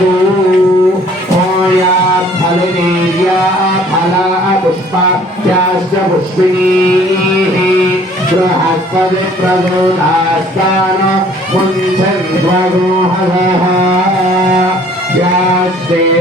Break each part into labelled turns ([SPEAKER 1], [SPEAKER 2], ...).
[SPEAKER 1] भू ओया फलनेया फला पुष्पाभ्याश्च पुष्पिणीः बृहस्पतिप्रबोधास्तान मुञ्चन् प्रगोहः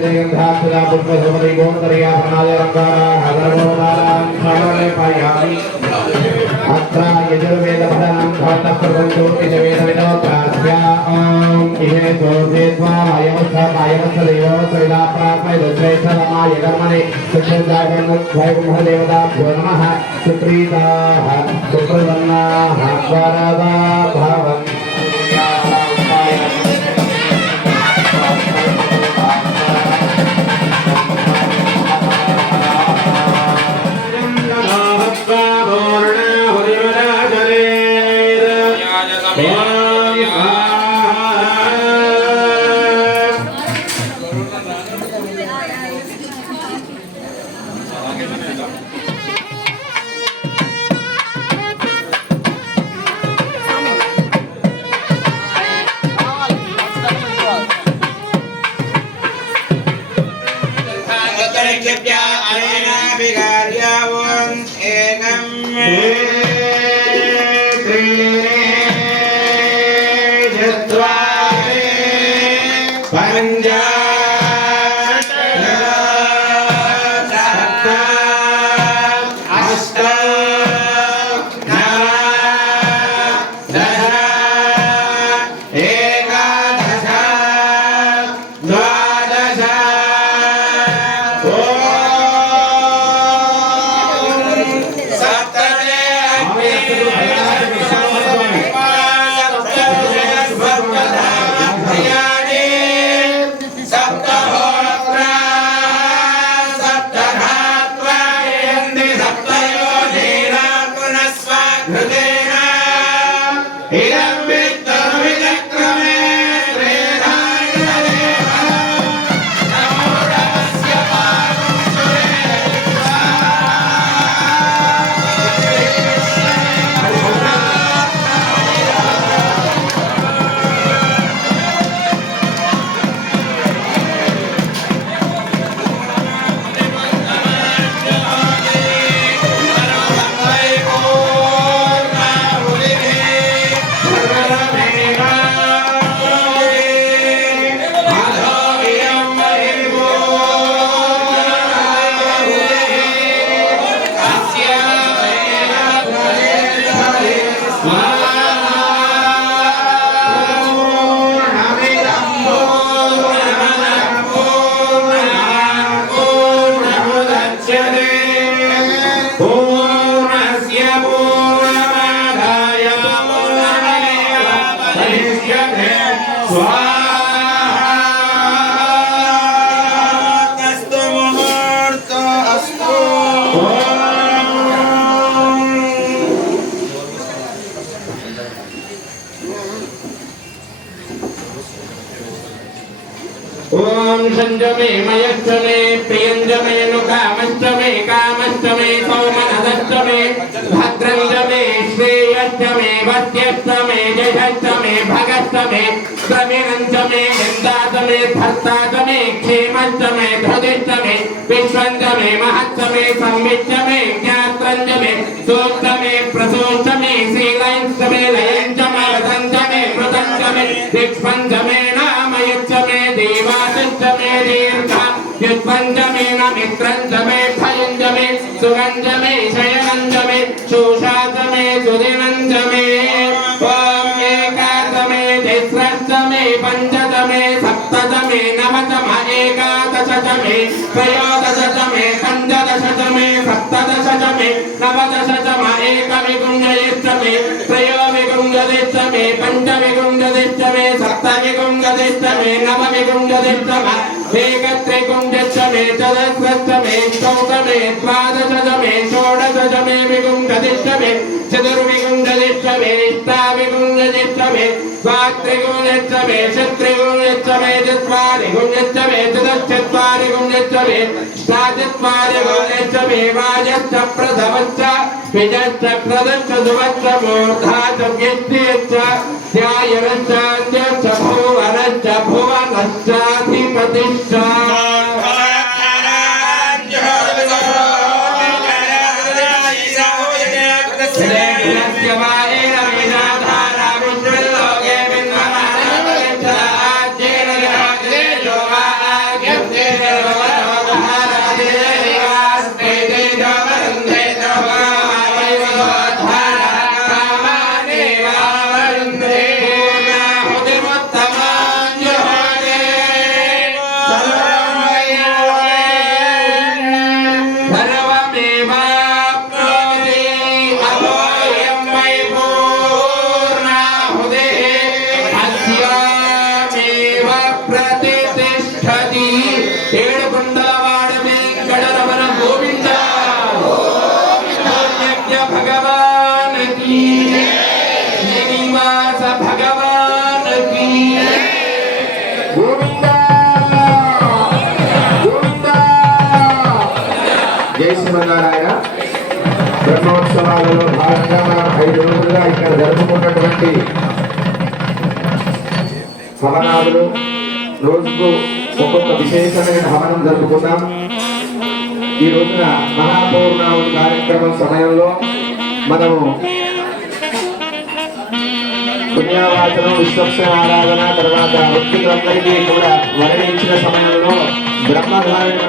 [SPEAKER 1] वेदगन्धाक्षरा पुष्पसमति गोन्तर्या प्रणादलङ्कारा हगरगोदारां समर्पयामि अत्र यजुर्वेदपठनं भवतः प्रबन्धो इति वेदविदो प्रार्थ्या ॐ इहे दोषे त्वा वायवस्थ वायवस्थ देववस्थ विदा प्रार्थय श्रेष्ठतमाय कर्मणे सुखदागणद्वैगुंहदेवताभ्यो नमः सुप्रीताः सुप्रसन्नाः वरदा भवन्तु పంజ पुरुषञ्च मे मयश्च मे प्रियञ्च मे नु कामश्च मे कामश्च मे सौमनश्च मे भद्रञ्च मे श्रेयश्च मे वत्यश्च मे जयश्च मे भगश्च मे श्रविणञ्च मे निन्दात मे भर्तात मे क्षेमश्च मे धृतिश्च मे विश्वञ्च मे महच्च मे संविच्च मे ज्ञात्रञ्च मे सोक्त मे प्रसोष्ट मे शीलञ्च मे लयञ्च मे मे मृतञ्च मे विक्ष्मञ्च न मित्रञ्च मे भयञ्च मे सुगञ्च मे शयनञ्च मे शोषाच मे सुदिनञ्च मे ओमेकादमे तिस्रष्टमे पञ्चतमे सप्ततमे नवतम एकादशतमे त्रयोदशतमे पञ्चदशतमे सप्तदशतमे नवदशतम एकविगुञ्जयष्टमे त्रयोविगुञ्जदिष्टमे पञ्चविगुञ्जदिष्टमे सप्तविगुञ्जदिष्टमे नवविगुञ्जदिष्टम एकत्रिगुञ्ज एकत्रिगुण्डष्टमे चतुस्रष्टमे चौतमे द्वादशतमे षोडशतमे विगुण्डदिष्टमे चतुर्विगुण्डदिष्टमे इष्टाविगुण्डदिष्टमे द्वात्रिगुण्डष्टमे षट्रिगुण्डष्टमे चत्वारि गुण्डष्टमे चतुश्चत्वारि गुण्डष्टमे अष्टाचत्वारि गुण्डष्टमे वाजश्च प्रथमश्च विजश्च क्रदश्च सुवश्च मूर्धा च व्यक्तिश्च ध्यायनश्च
[SPEAKER 2] జై శ్రీమన్నారాయణ బ్రహ్మోత్సవాలలో భాగంగా మనం ఐదు రోజులుగా ఇక్కడ జరుపుకున్నటువంటి హవనాలు రోజుకు ఒక్కొక్క విశేషమైన హవనం జరుపుకున్నాం ఈ రోజున మహాపౌర్ణావతి కార్యక్రమం సమయంలో మనము పుణ్యావాచనం విశ్వక్ష ఆరాధన తర్వాత వ్యక్తులందరికీ కూడా వర్ణించిన సమయంలో బ్రహ్మధారణ